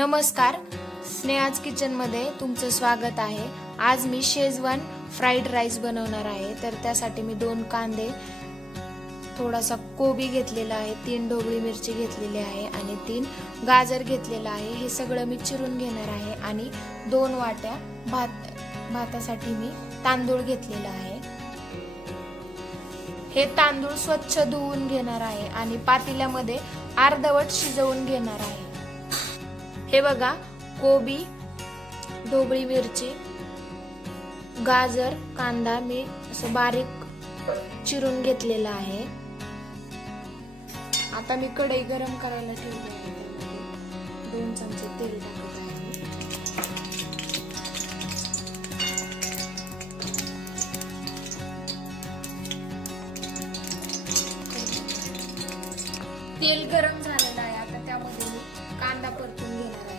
नमस्कार, स्नेहाज किचन मध्ये तुमचं स्वागत आहे। आज मी शेजवान फ्राइड राईस बनवणार आहे। तर त्यासाठी मी 2 कांदे, थोडासा कोबी घेतलेला आहे, 3 ढोबळी मिरची घेतलेली आहे आणि 3 गाजर घेतलेला आहे। हे सगळं मी चिरून घेणार आहे आणि 2 वाट्या भातासाठी मी तांदूळ घेतलेला आहे। हे तांदूळ स्वच्छ धुवून घेणार आहे आणि पातेल्यामध्ये अर्धवट शिजवून घेणार आहे। हे बघा, कोबी, ढोबळी मिरची, गाजर, कांदा मी असं बारीक चिरून घेतलेला आहे। आता मी कढई गरम करायला ठेवली आहे। त्यामध्ये 2 चमचे तेल टाकत आहे। तेल गरम झालेलं आहे। आता त्यामध्ये मी कांदा परतून घेणार आहे।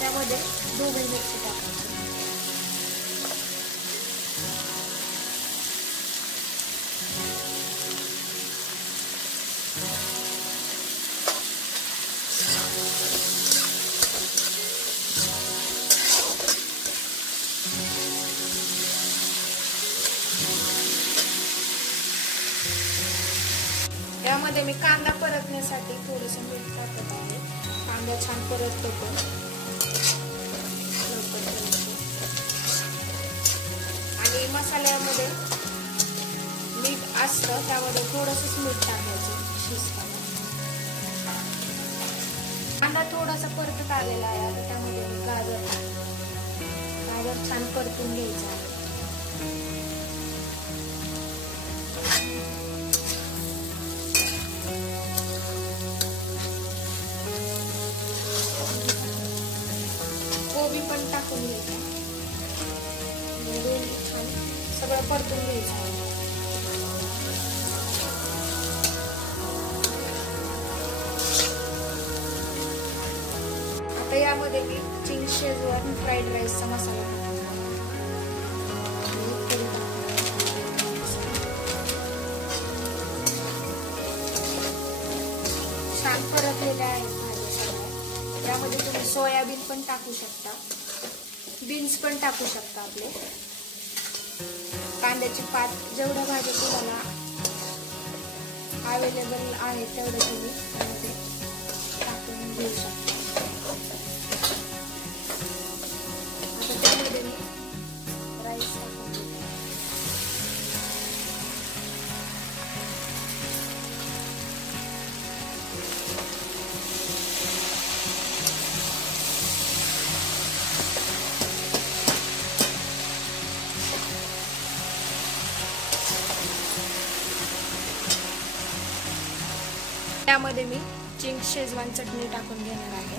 त्यामध्ये ढोबळी मिरची टाकायची। यामध्ये मी कांदा परतण्यासाठी थोडंसं मीठ टाकत आहे। कांदा छान परततो आणि मसाल्यामध्ये मीठ असतं, त्यामध्ये थोडंसं मीठ टाकायचं शिजताना। कांदा थोडासा परतत आलेला आहे। आता त्यामध्ये मी गाजर छान परतून घ्यायचं आहे। कोबी पण टाकून घ्यायचा, छान सगळं परतून घ्यायचं। आता यामध्ये मी चिंग शेजवान फ्राइड राईसचा मसाला छान परतलेला आहे। यामध्ये तुम्ही सोयाबीन पण टाकू शकता, बीन्स पण टाकू शकता। आपले कांद्याची पात जेवढ्या भाज्या तुम्हाला अवेलेबल आहे तेवढे तुम्ही त्यामध्ये टाकून घेऊ शकता। आता त्यामध्ये मी राईस टाकून घेते। त्यामध्ये मी चिंग शेजवान चटणी टाकून घेणार आहे।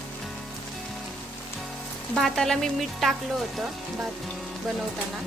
भाताला मी मीठ टाकलं होतं भात बनवताना।